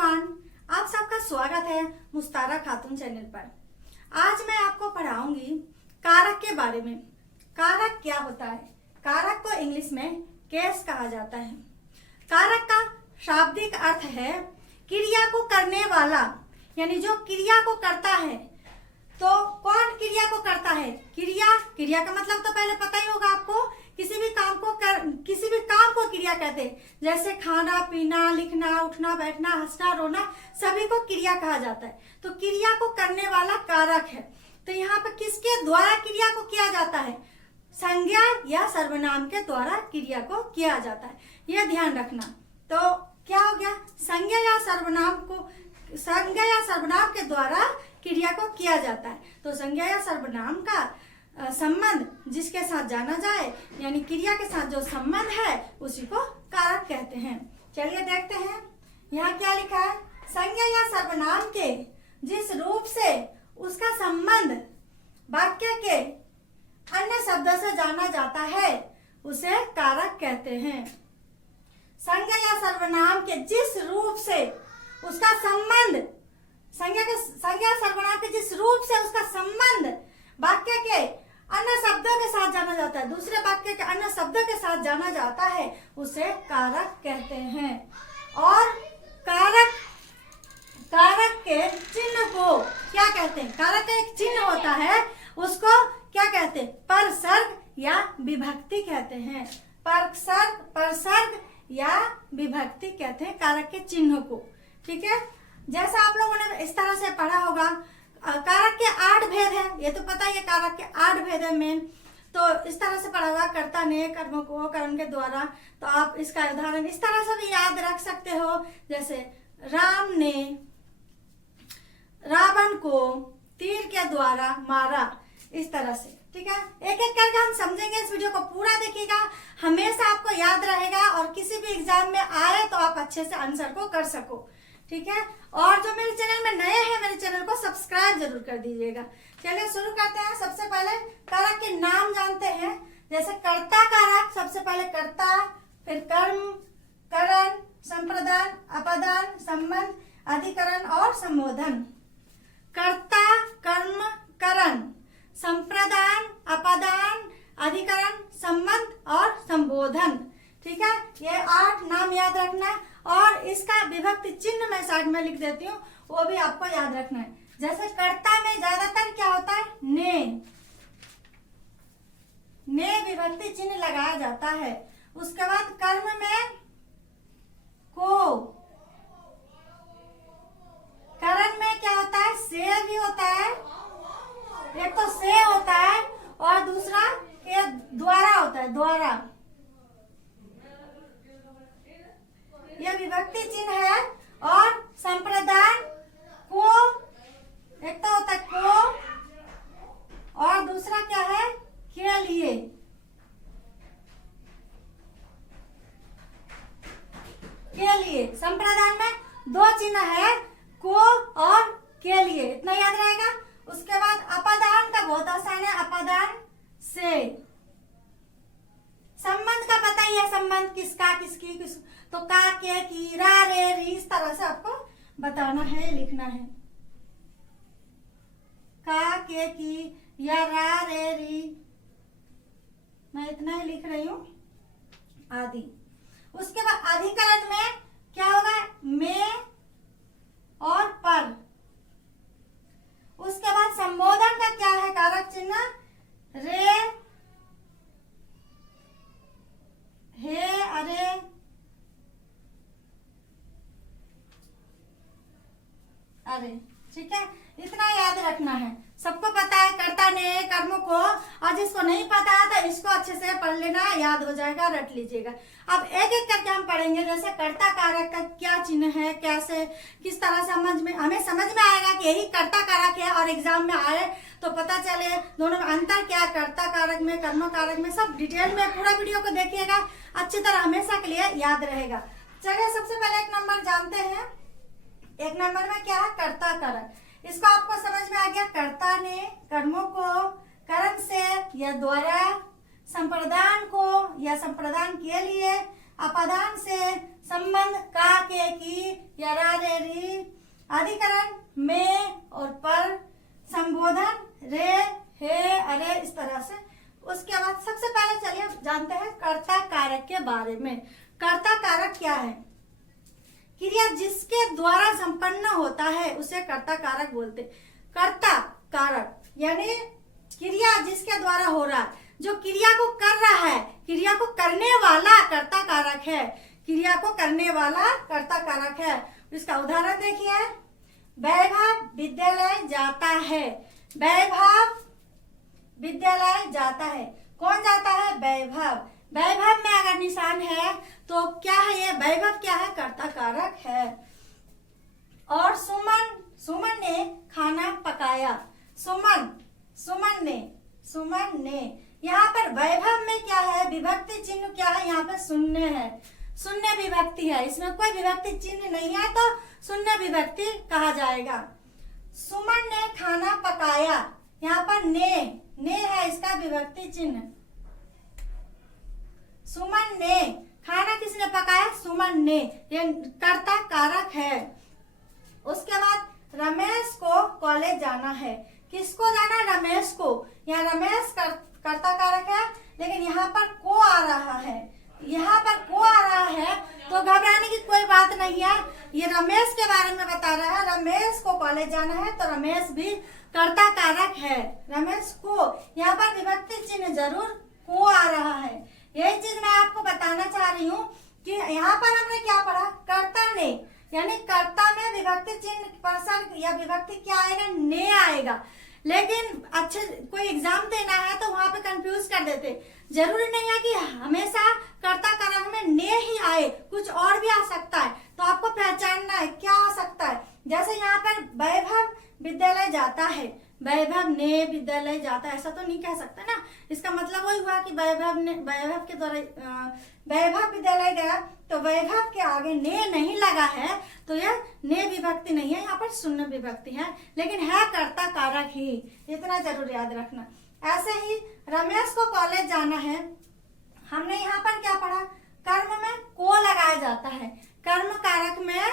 Everyone, आप सबका स्वागत है मुस्तारा खातून चैनल पर। आज मैं आपको पढ़ाऊंगी कारक के बारे में। कारक क्या होता है? कारक को इंग्लिश में केस कहा जाता है। कारक का शाब्दिक अर्थ है क्रिया को करने वाला, यानी जो क्रिया को करता है। तो कौन क्रिया को करता है? क्रिया का मतलब तो पहले पता ही होगा आपको। किसी भी काम को क्रिया कहते हैं। जैसे खाना पीना, लिखना, उठना, बैठना, हंसना, रोना, सभी को क्रिया कहा जाता है। तो क्रिया को करने वाला कारक है। तो यहाँ पर किसके द्वारा क्रिया को किया जाता है? संज्ञा या सर्वनाम के द्वारा क्रिया को किया जाता है। यह ध्यान रखना। तो क्या हो गया? संज्ञा या सर्वनाम के द्वारा क्रिया को किया जाता है। तो संज्ञा या सर्वनाम का संबंध जिसके साथ जाना जाए, यानी क्रिया के साथ जो संबंध है, उसी को कारक कहते हैं। चलिए देखते हैं यहाँ क्या लिखा है। संज्ञा या सर्वनाम के जिस रूप से उसका संबंध वाक्य के अन्य शब्दों से जाना जाता है, उसे कारक कहते हैं। संज्ञा या सर्वनाम के जिस रूप से उसका संबंध, संज्ञा सर्वनाम के जिस रूप से उसका संबंध वाक्य के अन्य शब्दों के साथ जाना जाता है, दूसरे वाक्य के अन्य शब्दों के साथ जाना जाता है, उसे कारक कहते हैं। और कारक के चिन्ह को क्या कहते हैं? कारक का एक चिन्ह होता है, उसको क्या कहते हैं? परसर्ग या विभक्ति कहते हैं। परसर्ग या विभक्ति कहते हैं कारक के चिन्ह को। ठीक है, जैसा आप लोगों ने इस तरह से पढ़ा होगा, कारक के 8 भेद है। ये तो पता ही है, कारक के 8 भेद है मेन। तो इस तरह से पढ़ा होगा, कर्ता ने, कर्म को, कर्म के द्वारा। तो आप इसका उदाहरण इस तरह से भी याद रख सकते हो, जैसे राम ने रावण को तीर के द्वारा मारा, इस तरह से। ठीक है, एक एक करके हम समझेंगे। इस वीडियो को पूरा देखिएगा, हमेशा आपको याद रहेगा और किसी भी एग्जाम में आए तो आप अच्छे से आंसर को कर सको। ठीक है, और जो मेरे चैनल में नए हैं, मेरे चैनल को सब्सक्राइब जरूर कर दीजिएगा। चलिए शुरू करते हैं। सबसे पहले कारक के नाम जानते हैं। जैसे कर्ता कारक, सबसे पहले कर्ता, फिर कर्म, करण, संप्रदान, अपदान, संबंध, अधिकरण और संबोधन। कर्ता, कर्म, करण, संप्रदान, अपदान, अधिकरण, संबंध और संबोधन। ठीक है, ये 8 नाम याद रखना है। और इसका विभक्ति चिन्ह मैं साइड में लिख देती हूँ, वो भी आपको याद रखना है। जैसे कर्ता में ज्यादातर क्या होता है? ने विभक्ति चिन्ह लगाया जाता है। उसके बाद कर्म में को, करण में क्या होता है? से भी होता है। एक तो से होता है और दूसरा के द्वारा होता है, द्वारा। यह विभक्ति चिन्ह है। और संप्रदान को, एक तो होता है को और दूसरा क्या है? के लिए। संप्रदान में 2 चिन्ह है, को और के लिए, इतना याद रहेगा। उसके बाद अपदान का बहुत आसान है, अपदान से। संबंध का पता ही है, संबंध किसका, किसकी, किस। तो का, के, की, रा, रे, री, इस तरह से आपको बताना है, लिखना है। का, के, की या रा, रे, री, मैं इतना ही लिख रही हूं, आदि। उसके बाद अधिकरण में क्या होगा? में और पर। उसके बाद संबोधन का क्या है कारक चिन्ह? रे, हे, अरे, अरे। ठीक है, इतना याद रखना है। सबको पता है कर्ता ने, कर्म को, और जिसको नहीं पता है तो इसको अच्छे से पढ़ लेना, याद हो जाएगा, रट लीजिएगा। अब एक एक करके हम पढ़ेंगे। जैसे कर्ता कारक का क्या चिन्ह है, कैसे, किस तरह से हमें समझ में आएगा कि यही कर्ता कारक है, और एग्जाम में आए तो पता चले दोनों में अंतर क्या, कर्ता कारक में, कर्म कारक में। सब डिटेल में पूरा वीडियो को देखिएगा, अच्छी तरह हमेशा के लिए याद रहेगा। चलिए सबसे पहले 1 नंबर जानते हैं। 1 नंबर में क्या है? कर्ता कारक। इसको आपको समझ में आ गया। कर्ता ने कर्मों को करण से या द्वारा, संप्रदान को या संप्रदान के लिए, अपदान से, संबंध का, के, की या रा, रे, री अधिकरण में और पर, संबोधन रे, हे, अरे, इस तरह से। उसके बाद सबसे पहले चलिए जानते हैं कर्ता कारक के बारे में। कर्ता कारक क्या है? क्रिया जिसके द्वारा संपन्न होता है उसे कर्ता कारक बोलते। कर्ता कारक यानी क्रिया जिसके द्वारा हो रहा है, जो क्रिया को कर रहा है, क्रिया को करने वाला कर्ता कारक है, क्रिया को करने वाला कर्ता कारक है। इसका उदाहरण देखिए, वैभव विद्यालय जाता है। वैभव विद्यालय जाता है, कौन जाता है? वैभव। वैभव में अगर निशान है तो क्या है ये? वैभव क्या है? कर्ता कारक है। और सुमन ने खाना पकाया। सुमन ने यहाँ पर वैभव में क्या है? विभक्ति चिन्ह क्या है? यहाँ पर शून्य है, शून्य विभक्ति है, इसमें कोई विभक्ति चिन्ह नहीं है तो शून्य विभक्ति कहा जाएगा। सुमन ने खाना पकाया, यहाँ पर ने है इसका विभक्ति चिन्ह। सुमन ने खाना किसने पकाया? सुमन ने, ये कर्ता कारक है। उसके बाद रमेश को कॉलेज जाना है। किसको जाना? रमेश को। यहाँ रमेश कर्ता कारक है, लेकिन यहाँ पर को आ रहा है, यहाँ पर को आ रहा है तो घबराने की कोई बात नहीं है। ये रमेश के बारे में बता रहा है, रमेश को कॉलेज जाना है तो रमेश भी कर्ता कारक है। रमेश को, यहाँ पर विभक्ति चिन्ह जरूर को आ रहा है। यही चीज मैं आपको बताना चाह रही हूँ कि यहाँ पर हमने क्या पढ़ा? कर्ता ने, यानी कर्ता में विभक्ति चिन्ह पर्सन या विभक्ति क्या आएगा? ने आएगा। लेकिन अच्छे कोई एग्जाम देना है तो वहां पे कंफ्यूज कर देते। जरूरी नहीं है कि हमेशा कर्ता कारक में ने ही आए, कुछ और भी आ सकता है, तो आपको पहचानना है क्या आ सकता है। जैसे यहाँ पर वैभव विद्यालय जाता है, वैभव ने विद्यालय जाता है, ऐसा तो नहीं कह सकते ना। इसका मतलब वही हुआ कि वैभव के द्वारा वैभव विद्यालय गया, तो वैभव के आगे ने नहीं लगा है तो यह ने विभक्ति नहीं है, यहाँ पर शून्य विभक्ति है, लेकिन है कर्ता कारक ही, इतना जरूर याद रखना। ऐसे ही रमेश को कॉलेज जाना है, हमने यहाँ पर क्या पढ़ा? कर्म में को लगाया जाता है, कर्म कारक में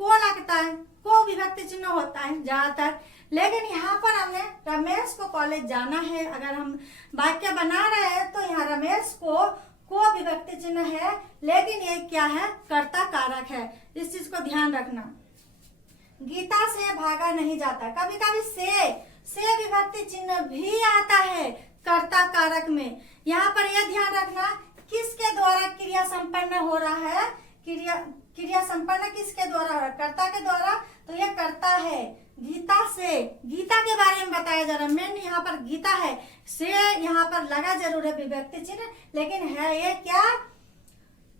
को लगता है, को विभक्ति चिन्ह होता है ज्यादातर। लेकिन यहाँ पर हमने रमेश को कॉलेज जाना है, अगर हम वाक्य बना रहे हैं तो यहाँ रमेश को विभक्ति चिन्ह है, लेकिन ये क्या है? कर्ता कारक है। इस चीज को ध्यान रखना। गीता से भागा नहीं जाता, कभी कभी से विभक्ति चिन्ह भी आता है कर्ता कारक में। यहाँ पर यह ध्यान रखना किसके द्वारा क्रिया संपन्न हो रहा है? क्रिया संपन्न किसके द्वारा हो रहा है? कर्ता के द्वारा, तो यह कर्ता है। गीता से, गीता के बारे में बताया जा रहा है, मेन यहाँ पर गीता है, से यहाँ पर लगा जरूर है विभक्ति चिन्ह, लेकिन है ये क्या?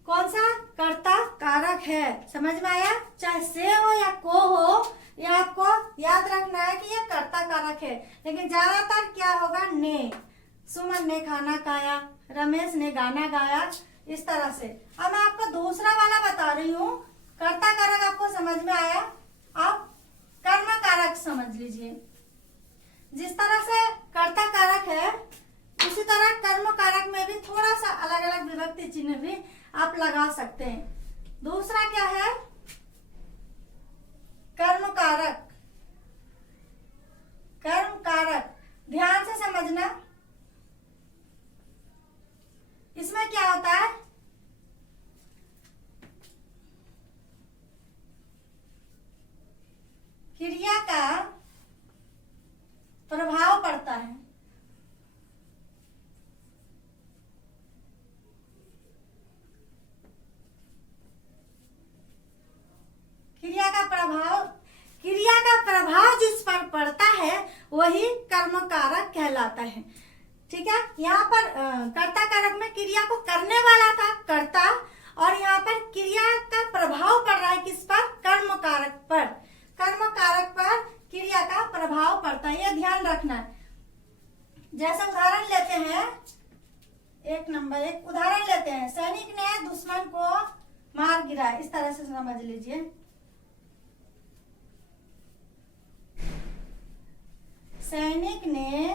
कौन सा? कर्ता कारक है। समझ में आया? चाहे से हो या को हो, ये आपको याद रखना है कि ये कर्ता कारक है, लेकिन ज्यादातर क्या होगा? ने। सुमन ने खाना खाया, रमेश ने गाना गाया, इस तरह से। अब मैं आपको दूसरा वाला बता रही हूँ। कर्ता कारक आपको समझ में आया, आप कर्म कारक समझ लीजिए। जिस तरह से कर्ता कारक है उसी तरह कर्म कारक में भी थोड़ा सा अलग अलग विभक्ति चिन्ह भी आप लगा सकते हैं। दूसरा क्या है? कर्म कारक। कर्म कारक ध्यान से समझना, इसमें क्या होता है? क्रिया का प्रभाव पड़ता है। क्रिया का प्रभाव जिस पर पड़ता है वही कर्म कारक कहलाता है। ठीक है, यहाँ पर कर्ता कारक में क्रिया को करने वाला था कर्ता, और यहाँ पर क्रिया का प्रभाव पड़ रहा है किस पर? कर्म कारक पर। कर्म कारक पर क्रिया का प्रभाव पड़ता है, यह ध्यान रखना है। जैसे उदाहरण लेते हैं, एक उदाहरण लेते हैं, सैनिक ने दुश्मन को मार गिराया, इस तरह से समझ लीजिए। सैनिक ने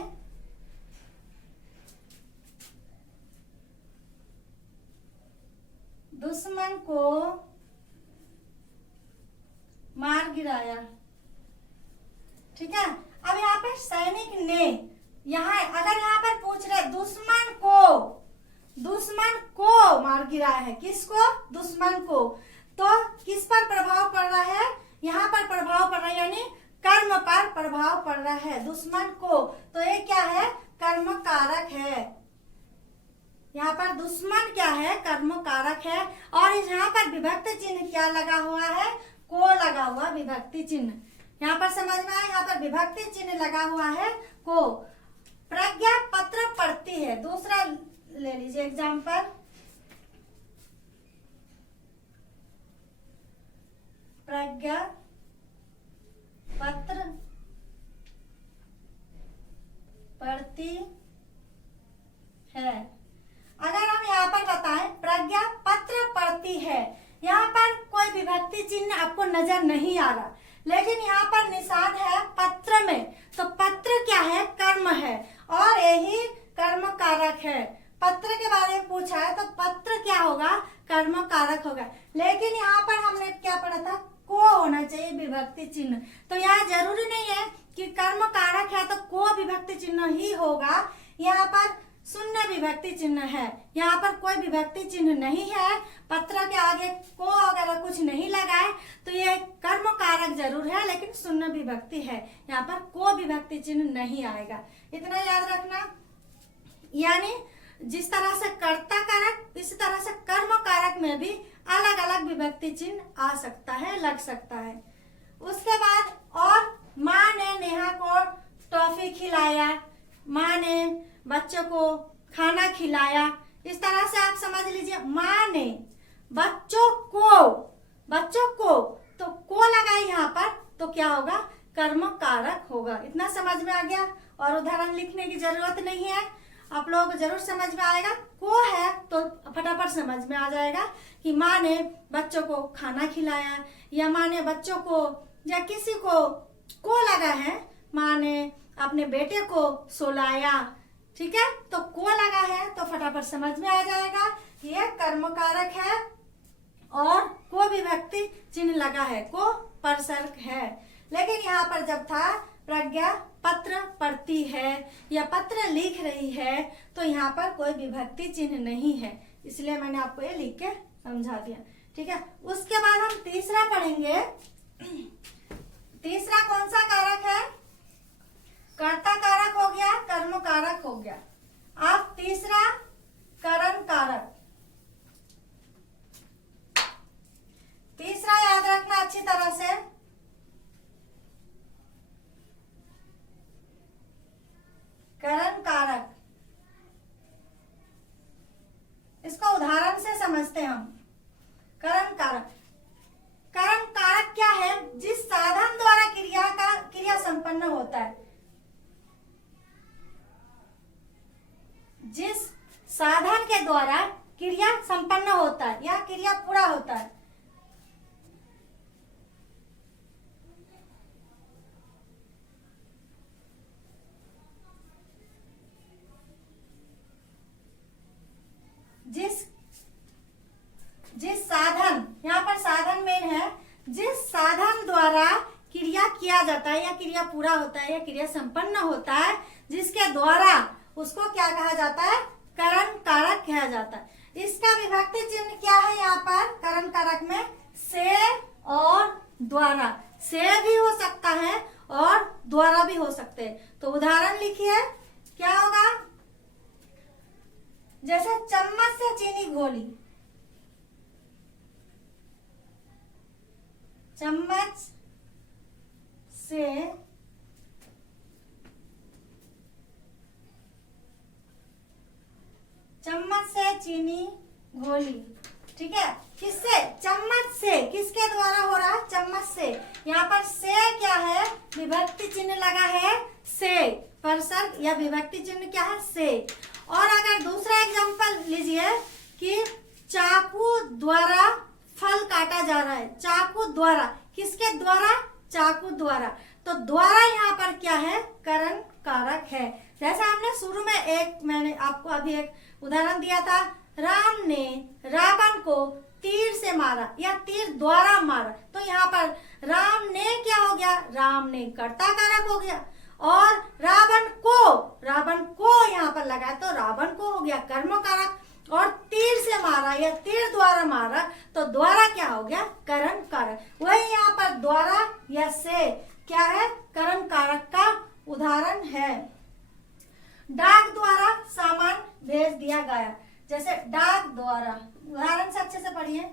दुश्मन को मार गिराया। ठीक है। अब यहाँ पर सैनिक ने, यहाँ अगर यहाँ पर पूछ रहे दुश्मन को मार गिराया है, किसको? दुश्मन को, तो किस पर प्रभाव पड़ रहा है? यहाँ पर प्रभाव पड़ रहा है, यानी कर्म पर प्रभाव पड़ रहा है दुश्मन को, तो ये क्या है? कर्म कारक है। यहाँ पर दुश्मन क्या है? कर्म कारक है। और यहाँ पर विभक्ति चिन्ह क्या लगा हुआ है? को लगा हुआ विभक्ति चिन्ह। यहाँ पर समझ में आया, यहाँ पर विभक्ति चिन्ह लगा हुआ है को। प्रज्ञा पत्र पढ़ती है, दूसरा ले लीजिए एग्जाम्पल। प्रज्ञा पत्र पढ़ती है। अगर हम यहाँ पर बताएं प्रज्ञा पत्र पढ़ती है, यहाँ पर कोई विभक्ति चिन्ह आपको नजर नहीं आ रहा, लेकिन यहाँ पर निशान है पत्र में, तो पत्र क्या है? कर्म है, और यही कर्म कारक है। पत्र के बारे में पूछा है तो पत्र क्या होगा? कर्म कारक होगा। लेकिन यहाँ पर हमने क्या पढ़ा था? को होना चाहिए विभक्ति चिन्ह। तो यहाँ जरूरी नहीं है कि कर्म कारक है तो को विभक्ति चिन्ह ही होगा। यहाँ पर शून्य विभक्ति चिन्ह है, यहाँ पर कोई विभक्ति चिन्ह नहीं है। पत्र के आगे को अगर कुछ नहीं लगाए तो ये कर्म कारक जरूर है, लेकिन शून्य विभक्ति है, यहाँ पर को विभक्ति चिन्ह नहीं आएगा। इतना याद रखना। यानी जिस तरह से कर्ता कारक, इसी तरह से कर्म कारक में भी अलग अलग विभक्ति चिन्ह आ सकता है, लग सकता है। उसके बाद और माँ ने नेहा को टॉफी खिलाया, माँ ने बच्चों को खाना खिलाया, इस तरह से आप समझ लीजिए। माँ ने बच्चों को तो को लगाई यहाँ पर, तो क्या होगा? कर्म कारक होगा। इतना समझ में आ गया, और उदाहरण लिखने की जरूरत नहीं है, आप लोगों को जरूर समझ में आएगा। को है तो फटाफट समझ में आ जाएगा कि माँ ने बच्चों को खाना खिलाया, या माँ ने बच्चों को, या किसी को लगा है, माँ ने अपने बेटे को सुलाया, ठीक है, तो को लगा है तो फटाफट समझ में आ जाएगा ये कर्म कारक है, और को विभक्ति चिन्ह लगा है, को परसर्ग है। लेकिन यहाँ पर जब था प्रज्ञा पत्र पढ़ती है या पत्र लिख रही है, तो यहाँ पर कोई विभक्ति चिन्ह नहीं है, इसलिए मैंने आपको ये लिख के समझा दिया, ठीक है। उसके बाद हम तीसरा पढ़ेंगे। तीसरा कौन सा कारक है? कर्ता कारक हो गया, कर्म कारक हो गया। अब तीसरा करण कारक। तीसरा याद रखना अच्छी तरह से, करण कारक। इसको उदाहरण से समझते हैं हम। करण कारक, करण कारक क्या है? जिस साधन द्वारा क्रिया संपन्न होता है, जिस साधन के द्वारा क्रिया संपन्न होता है या क्रिया पूरा होता है, जिस साधन, यहाँ पर साधन मेन है, जिस साधन द्वारा क्रिया किया जाता है या क्रिया पूरा होता है या क्रिया संपन्न होता है, जिसके द्वारा, उसको क्या कहा जाता है? करण कारक कहा जाता है। इसका विभक्ति चिन्ह क्या है? यहाँ पर करण कारक में से और द्वारा, से भी हो सकता है और द्वारा भी हो सकते हैं। तो उदाहरण लिखिए, क्या होगा? जैसे चम्मच से चीनी घोली, चम्मच से चीनी घोली, ठीक है। किससे? चम्मच से। किसके द्वारा हो रहा? चम्मच से। यहाँ पर से क्या है? विभक्ति चिन्ह लगा है से, परसर्ग या विभक्ति चिन्ह क्या है? से। और अगर दूसरा एग्जांपल लीजिए कि चाकू द्वारा फल काटा जा रहा है, चाकू द्वारा, किसके द्वारा? चाकू द्वारा। तो द्वारा यहाँ पर क्या है? करण कारक है। जैसा हमने शुरू में मैंने आपको अभी एक उदाहरण दिया था, राम ने रावण को तीर से मारा या तीर द्वारा मारा, तो यहाँ पर राम ने क्या हो गया? राम ने कर्ता कारक हो गया, और रावण को यहाँ पर लगाए तो रावण को हो गया कर्म कारक, और तीर से मारा या तीर द्वारा मारा तो द्वारा क्या हो गया करण कारक। वही यहाँ पर द्वारा या से क्या है करण कारक का उदाहरण है। डाक द्वारा सामान भेज दिया गया, जैसे डाक द्वारा, उदाहरण से अच्छे से पढ़िए।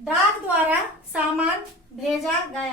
डाक द्वारा सामान भेजा गया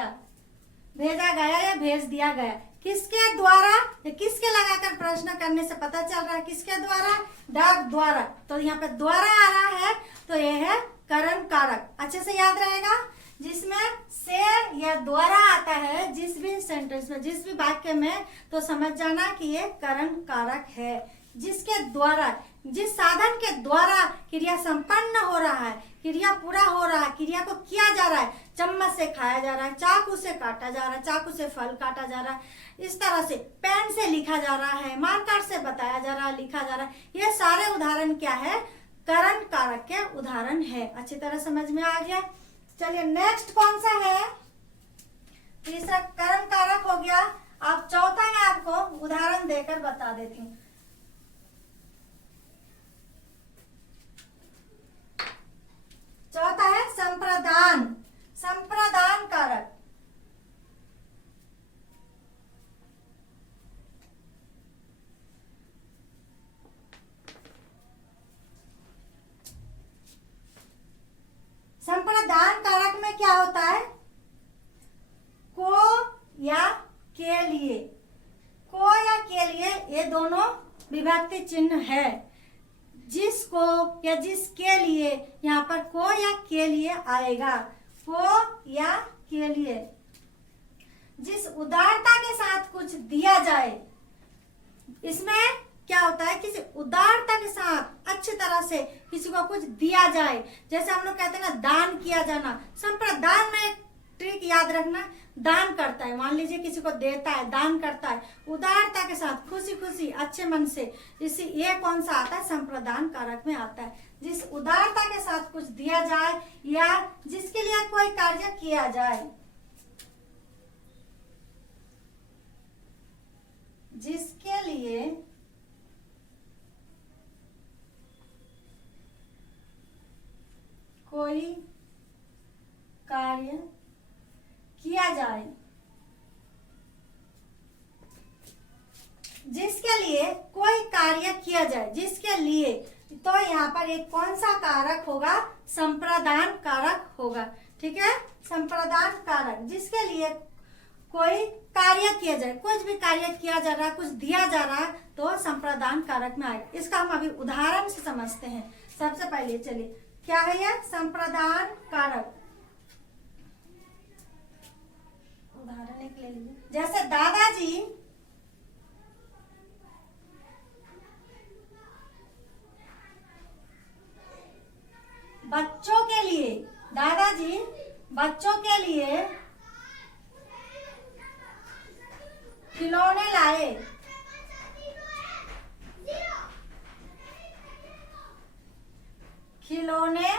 या भेज दिया गया, किसके द्वारा, किसके लगाकर प्रश्न करने से पता चल रहा है किसके द्वारा, डाक द्वारा। तो यहाँ पे द्वारा आ रहा है तो ये है करण कारक, अच्छे से याद रहेगा। जिसमें से या द्वारा आता है जिस भी सेंटेंस में, जिस भी वाक्य में, तो समझ जाना कि ये करण कारक है। जिसके द्वारा, जिस साधन के द्वारा क्रिया संपन्न हो रहा है, क्रिया पूरा हो रहा है, क्रिया को किया जा रहा है, चम्मच से खाया जा रहा है, चाकू से काटा जा रहा है, चाकू से फल काटा जा रहा है, इस तरह से पेन से लिखा जा रहा है, मार्कर से बताया जा रहा है, लिखा जा रहा है, ये सारे उदाहरण क्या है करण कारक के उदाहरण है। अच्छी तरह समझ में आ गया। चलिए नेक्स्ट कौन सा है, तीसरा करण कारक हो गया। अब चौथा मैं आपको उदाहरण देकर बता देती हूँ। चौथा है संप्रदान, संप्रदान कारक। संप्रदान कारक में क्या होता है, को या के लिए, को या के लिए ये दोनों विभक्ति चिन्ह है। जिसको या जिसके लिए, यहाँ पर को या के लिए आएगा, को या के लिए। जिस उदारता के साथ कुछ दिया जाए, इसमें क्या होता है किसी उदारता के साथ अच्छी तरह से किसी को कुछ दिया जाए, जैसे हम लोग कहते हैं ना दान किया जाना। संप्रदान में एक ट्रिक याद रखना, दान करता है, मान लीजिए किसी को देता है, दान करता है उदारता के साथ, खुशी खुशी अच्छे मन से, इसी ये कौन सा आता है संप्रदान कारक में आता है। जिस उदारता के साथ कुछ दिया जाए या जिसके लिए कोई कार्य किया जाए, जिसके लिए कोई कार्य किया जाए, जिसके लिए कोई कार्य किया जाए, जिसके लिए, तो यहाँ पर एक कौन सा कारक होगा संप्रदान कारक होगा। ठीक है, संप्रदान कारक, जिसके लिए कोई कार्य किया जाए, कुछ भी कार्य किया जा रहा है, कुछ दिया जा रहा है, तो संप्रदान कारक में आएगा। इसका हम अभी उदाहरण से समझते हैं। सबसे पहले चलिए क्या है यह संप्रदान कारक, उदाहरण एक ले लीजिए। जैसे दादाजी बच्चों के लिए, दादाजी बच्चों के लिए खिलौने लाए, खिलौने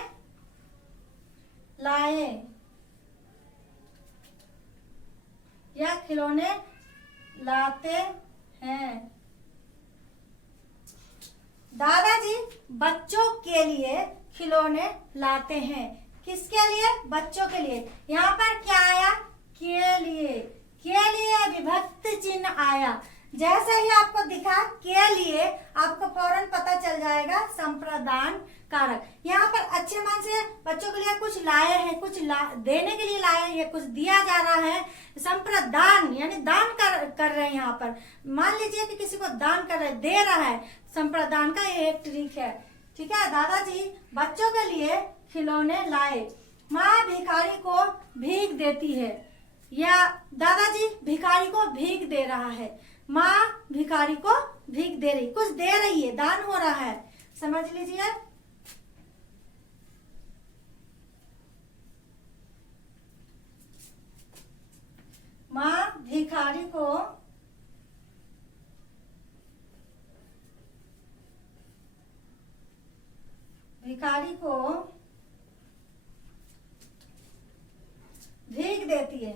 लाए या खिलौने लाते हैं। दादाजी बच्चों के लिए खिलौने लाते हैं, किसके लिए, बच्चों के लिए। यहाँ पर क्या आया, के लिए विभक्ति चिन्ह आया। जैसे ही आपको दिखा के लिए, आपको फौरन पता चल जाएगा संप्रदान कारक। यहाँ पर अच्छे मन से बच्चों के लिए कुछ लाए हैं, कुछ देने के लिए लाए हैं, कुछ दिया जा रहा है, संप्रदान यानी दान कर रहे हैं। यहाँ पर मान लीजिए कि किसी को दान कर रहे, दे रहा है, संप्रदान का ये एक ट्रिक है। ठीक है, दादाजी बच्चों के लिए खिलौने लाए, माँ भिखारी को भीख देती है, या दादाजी भिखारी को भीख दे रहा है, माँ भिखारी को भीख दे रही, कुछ दे रही है, दान हो रहा है, समझ लीजिए। माँ देती है,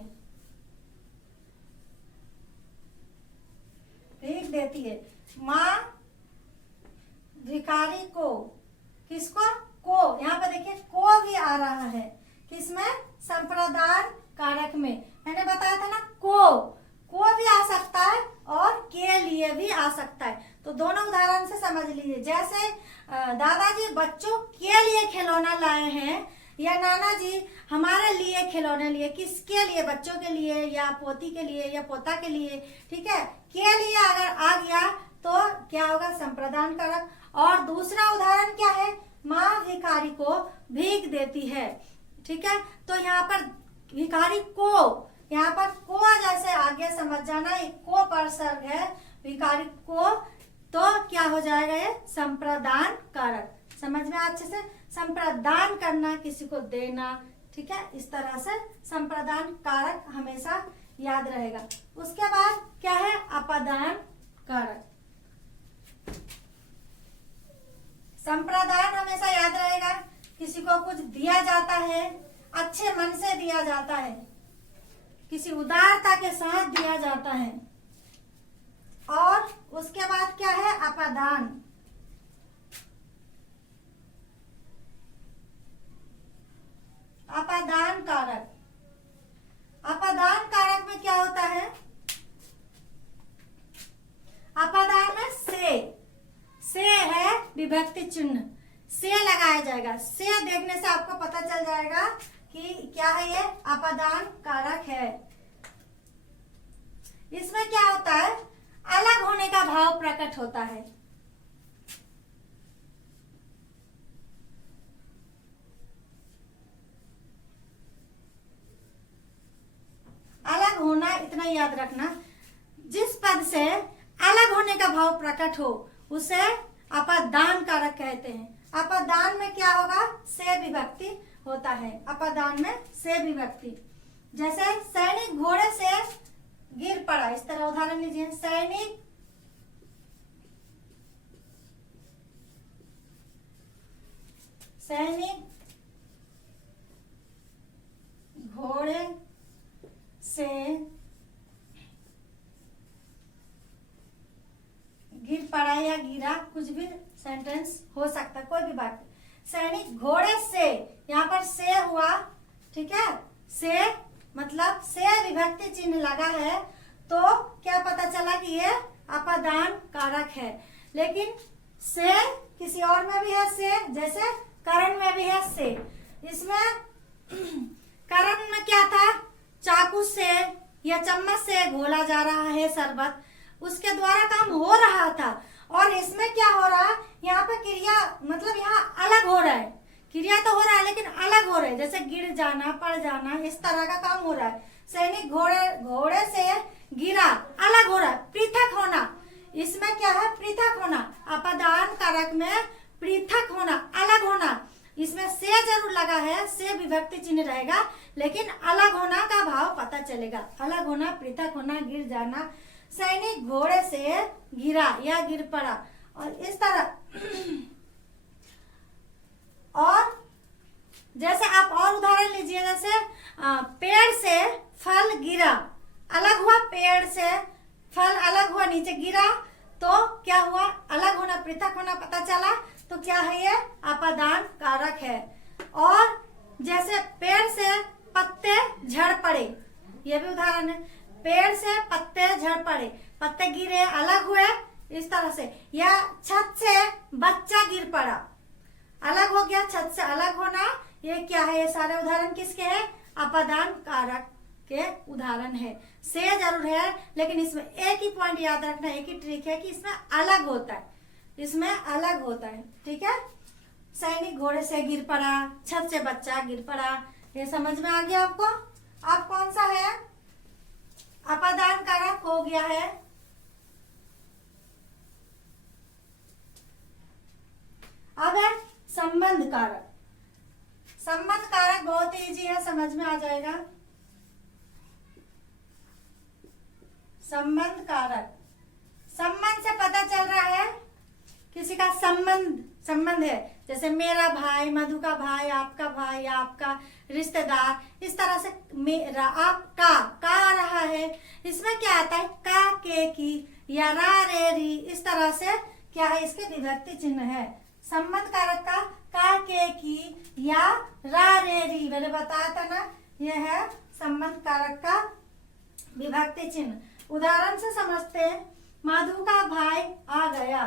भीख देती है। माँ भिखारी को, किसको? को, यहाँ पे देखिए को भी आ रहा है, किसमें? संप्रदान कारक में। मैंने बताया था ना, को भी आ सकता है और के लिए भी आ सकता है। तो दोनों उदाहरण से समझ लीजिए। जैसे दादाजी बच्चों के लिए खिलौना लाए हैं, या नाना जी हमारे लिए खिलौने लिए, किसके लिए? बच्चों के लिए या पोती के लिए या पोता के लिए, ठीक है। के लिए अगर आ गया तो क्या होगा? संप्रदान कारक। और दूसरा उदाहरण क्या है? माँ भिखारी को भीख देती है, ठीक है। तो यहाँ पर भिखारी को, यहाँ पर को जैसे आगे समझ जाना, एक को परसर्ग है, भिखारी को, तो क्या हो जाएगा? ये संप्रदान कारक। समझ में अच्छे से? संप्रदान करना, किसी को देना, ठीक है। इस तरह से संप्रदान कारक हमेशा याद रहेगा। उसके बाद क्या है? अपादान कारक। संप्रदान हमेशा याद रहेगा, किसी को कुछ दिया जाता है, अच्छे मन से दिया जाता है, किसी उदारता के साथ दिया जाता है। और उसके बाद क्या है? अपादान। अपादान कारक। अपादान कारक में क्या होता है? अपादान में से है विभक्ति चिन्ह, से लगाया जाएगा। से देखने से आपको पता चल जाएगा कि क्या है, ये अपादान कारक है। इसमें क्या होता है? अलग होने का भाव प्रकट होता है। अलग होना, इतना याद रखना, जिस पद से अलग होने का भाव प्रकट हो उसे अपादान कारक कहते हैं। अपादान में क्या होगा? से विभक्ति होता है। अपादान में से विभक्ति। जैसे सैनिक घोड़े से गिर पड़ा, इस तरह उदाहरण लीजिए। सैनिक घोड़े से गिर पड़ा या गिरा, कुछ भी सेंटेंस हो सकता है, कोई भी बात। सैनिक घोड़े से, यहाँ पर से हुआ, ठीक है। से मतलब से विभक्ति चिन्ह लगा है, तो क्या पता चला कि ये अपादान कारक है। लेकिन से किसी और में भी है से, जैसे करण में भी है से। इसमें करण में क्या था? चाकू से या चम्मच से घोला जा रहा है शरबत, उसके द्वारा काम हो रहा था। और इसमें क्या हो रहा है? यहाँ पे क्रिया मतलब यहाँ अलग हो रहा है, क्रिया तो हो रहा है लेकिन अलग हो रहा है। जैसे गिर जाना, पड़ जाना, इस तरह का काम हो रहा है। सैनिक घोड़े से गिरा, अलग हो रहा है, पृथक होना। इसमें क्या है? पृथक होना। अपादान कारक में पृथक होना, अलग होना। इसमें से जरूर लगा है, से विभक्ति चिन्ह रहेगा, लेकिन अलग होना का भाव पता चलेगा। अलग होना, पृथक होना, गिर जाना। सैनिक घोड़े से गिरा या गिर पड़ा, और इस तरह। और जैसे आप और उदाहरण लीजिए, जैसे पेड़ से फल गिरा, अलग हुआ, पेड़ से फल अलग हुआ, नीचे गिरा, तो क्या हुआ? अलग होना, पृथक होना पता चला, तो क्या है? ये अपादान कारक है। और जैसे पेड़ से पत्ते झड़ पड़े, ये भी उदाहरण है। पेड़ से पत्ते झड़ पड़े, पत्ते गिरे, अलग हुए, इस तरह से। या छत से बच्चा गिर पड़ा, अलग हो गया, छत से अलग होना। ये क्या है? ये सारे उदाहरण किसके हैं? अपादान कारक के उदाहरण है। से जरूर है, लेकिन इसमें एक ही पॉइंट याद रखना, एक ही ट्रिक है कि इसमें अलग होता है, इसमें अलग होता है, ठीक है। सैनिक घोड़े से गिर पड़ा, छत से बच्चा गिर पड़ा, ये समझ में आ गया आपको? अब कौन सा है? अपादान कारक हो गया है। अब है संबंध कारक। संबंध कारक बहुत ही इजी है, समझ में आ जाएगा। संबंध कारक, संबंध से पता चल रहा है किसी का संबंध संबंध है, जैसे मेरा भाई, मधु का भाई, आपका भाई, आपका रिश्तेदार, इस तरह से मेरा, आपका, का आ रहा है, इसमें क्या आता है, का, के, की या रा, रे, री, इस तरह से क्या है, इसके विभक्ति चिन्ह है। संबंध कारक का, के, की या रा, रे, री, मैंने बताया था ना, यह है संबंध कारक का विभक्ति चिन्ह। उदाहरण से समझते हैं, मधु का भाई आ गया,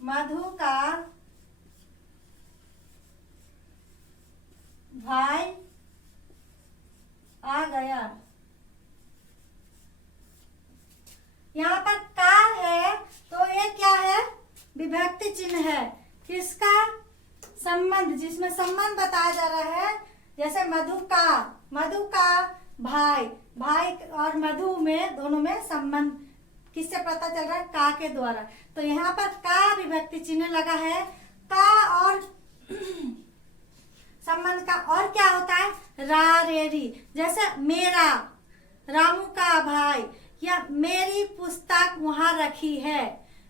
मधु का भाई आ गया। यहाँ पर का है तो ये क्या है, विभक्ति चिन्ह है, किसका, संबंध, जिसमें संबंध बताया जा रहा है। जैसे मधु का भाई, भाई और मधु में, दोनों में संबंध किससे पता चल रहा है, का के द्वारा। तो यहाँ पर का विभक्ति चिन्ह लगा है, का और संबंध का और क्या होता है, रा, रे, री। जैसे मेरा, रामू का भाई, या मेरी पुस्तक वहां रखी है,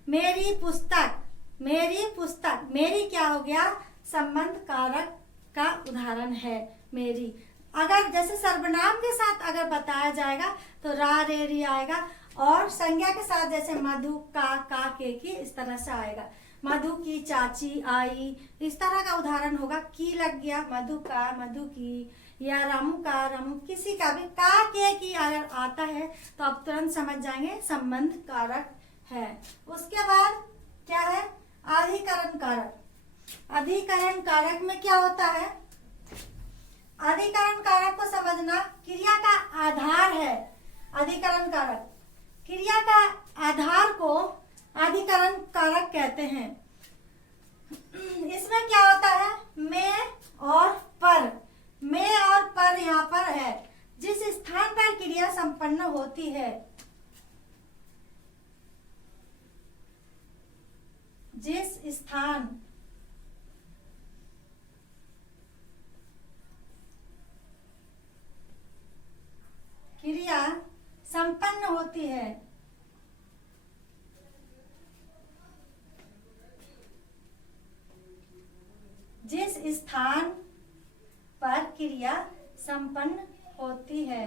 मेरी पुस्तक, मेरी क्या हो गया, संबंध कारक का उदाहरण है मेरी। अगर जैसे सर्वनाम के साथ अगर बताया जाएगा तो रा, रे, री आएगा, और संज्ञा के साथ जैसे मधु का, के, की, इस तरह से आएगा। मधु की चाची आई, इस तरह का उदाहरण होगा, की लग गया, मधु का, मधु की, या रामू का, रामू, किसी का भी का, के, की अगर आता है तो आप तुरंत समझ जाएंगे संबंध कारक है। उसके बाद क्या है, अधिकरण कारक। अधिकरण कारक में क्या होता है, अधिकरण कारक को समझना, क्रिया का आधार है अधिकरण कारक, क्रिया का आधार को अधिकरण कारक कहते हैं। इसमें क्या होता है, में और पर, में और पर यहाँ पर है, जिस स्थान पर क्रिया संपन्न होती है, जिस स्थान क्रिया संपन्न होती है, जिस स्थान पर क्रिया संपन्न होती है,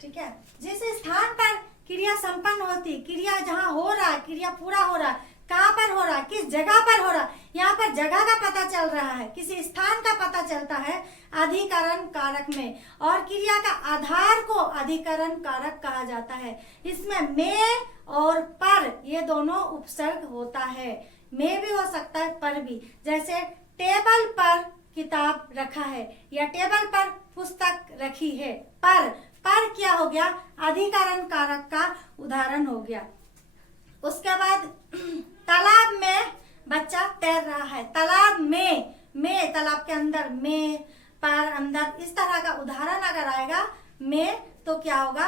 ठीक है, जिस स्थान पर क्रिया संपन्न होती, क्रिया जहां हो रहा है, क्रिया पूरा हो रहा है, कहाँ पर हो रहा है, किस जगह पर हो रहा है, यहाँ पर जगह का पता चल रहा है, किसी स्थान का पता चलता है अधिकरण कारक में। और क्रिया का आधार को अधिकरण कारक कहा जाता है। इसमें में और पर ये दोनों उपसर्ग होता है, में भी हो सकता है, पर भी। जैसे टेबल पर किताब रखा है या टेबल पर पुस्तक रखी है, पर क्या हो गया, अधिकरण कारक का उदाहरण हो गया। उसके बाद तालाब में बच्चा तैर रहा है, तालाब में, तालाब के अंदर, में, पर, अंदर, इस तरह का उदाहरण अगर आएगा में तो क्या होगा,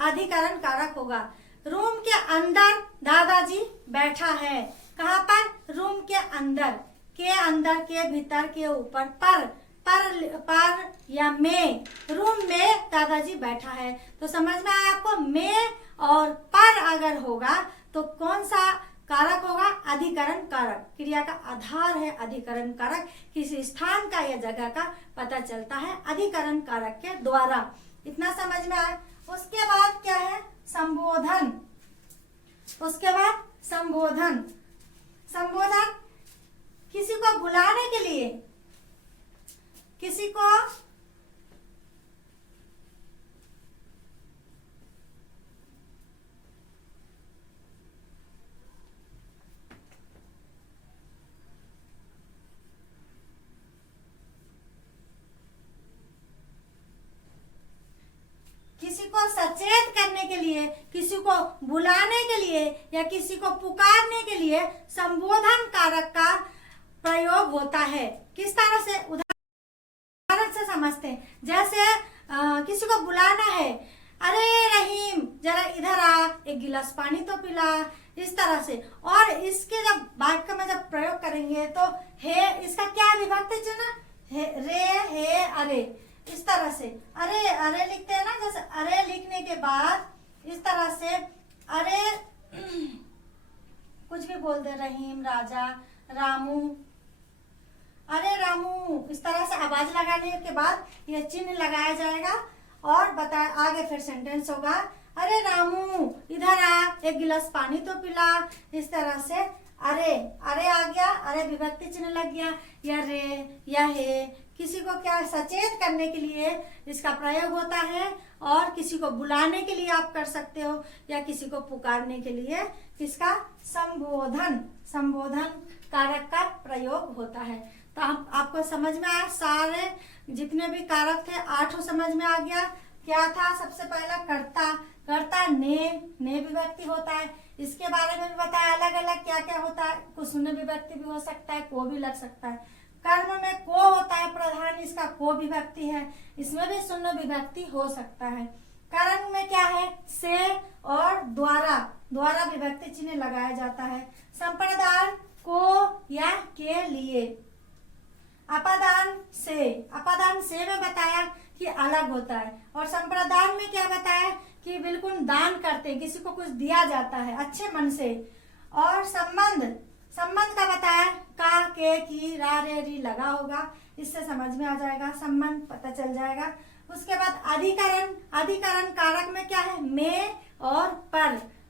अधिकरण कारक होगा। रूम के अंदर दादाजी बैठा है, कहाँ पर, रूम के अंदर, के भीतर, के ऊपर, पर या में, रूम में दादाजी बैठा है। तो समझ में आया आपको, में और पर अगर होगा तो कौन सा कारक होगा, अधिकरण कारक। क्रिया का आधार है अधिकरण कारक, किसी स्थान का या जगह का पता चलता है अधिकरण कारक के द्वारा। इतना समझ में आया। उसके बाद क्या है, संबोधन। उसके बाद संबोधन, किसी को बुलाने के लिए, किसी को सचेत करने के लिए, किसी को बुलाने के लिए या किसी को पुकारने के लिए संबोधन कारक का प्रयोग होता है। किस तरह से, उदाहरण से समझते हैं। जैसे किसी को बुलाना है, अरे रहीम जरा इधर आ, एक गिलास पानी तो पिला, इस तरह से। और इसके जब वाक्य में जब प्रयोग करेंगे तो है, इसका क्या विभक्ति चिन्ह, रे, हे, अरे, इस तरह से अरे अरे लिखते हैं ना, जैसे अरे लिखने के बाद इस तरह से अरे कुछ भी बोल दे, रहीम, राजा, रामू, अरे रामू, इस तरह से आवाज लगाने के बाद यह चिन्ह लगाया जाएगा और बता आगे फिर सेंटेंस होगा, अरे रामू इधर आ, एक गिलास पानी तो पिला। इस तरह से अरे अरे आ गया, अरे विभक्ति चिन्ह लग गया, या रे या हे, किसी को क्या सचेत करने के लिए इसका प्रयोग होता है, और किसी को बुलाने के लिए आप कर सकते हो, या किसी को पुकारने के लिए किसका संबोधन, संबोधन कारक का प्रयोग होता है। तो आपको समझ में आया, सारे जितने भी कारक थे 8 समझ में आ गया। क्या था, सबसे पहला कर्ता, कर्ता ने विभक्ति होता है, इसके बारे में भी बताया अलग अलग क्या क्या होता है, कुछ शून्य विभक्ति भी हो सकता है, को भी लग सकता है। कर्म में को होता है प्रधान, इसका को विभक्ति है, इसमें भी शून्य विभक्ति हो सकता है। कारण में क्या है, से और द्वारा, द्वारा विभक्ति चिन्ह लगाया जाता है। संप्रदान को या के लिए। अपादान से में बताया कि अलग होता है, और संप्रदान में क्या बताया कि बिल्कुल दान करते हैं, किसी को कुछ दिया जाता है अच्छे मन से। और संबंध, संबंध का बताया, का, के, की, रा, रे, री लगा होगा, इससे समझ में आ जाएगा, संबंध पता चल जाएगा। उसके बाद अधिकरण, अधिकरण कारक में क्या है, में और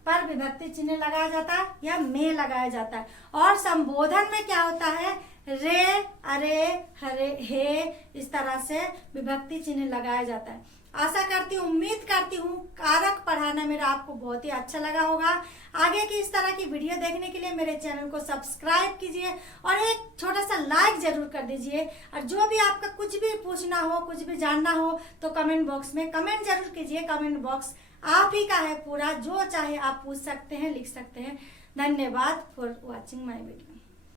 पर विभक्ति चिन्ह लगाया जाता है या में लगाया जाता है। और संबोधन में क्या होता है, रे, अरे, हरे, हे, इस तरह से विभक्ति चिन्ह लगाया जाता है। आशा करती हूँ, उम्मीद करती हूँ कारक पढ़ाना मेरा आपको बहुत ही अच्छा लगा होगा। आगे की इस तरह की वीडियो देखने के लिए मेरे चैनल को सब्सक्राइब कीजिए और एक छोटा सा लाइक जरूर कर दीजिए। और जो भी आपका कुछ भी पूछना हो, कुछ भी जानना हो तो कमेंट बॉक्स में कमेंट जरूर कीजिए। कमेंट बॉक्स आप ही का है पूरा, जो चाहे आप पूछ सकते हैं, लिख सकते हैं। धन्यवाद फॉर वॉचिंग माई वीडियो।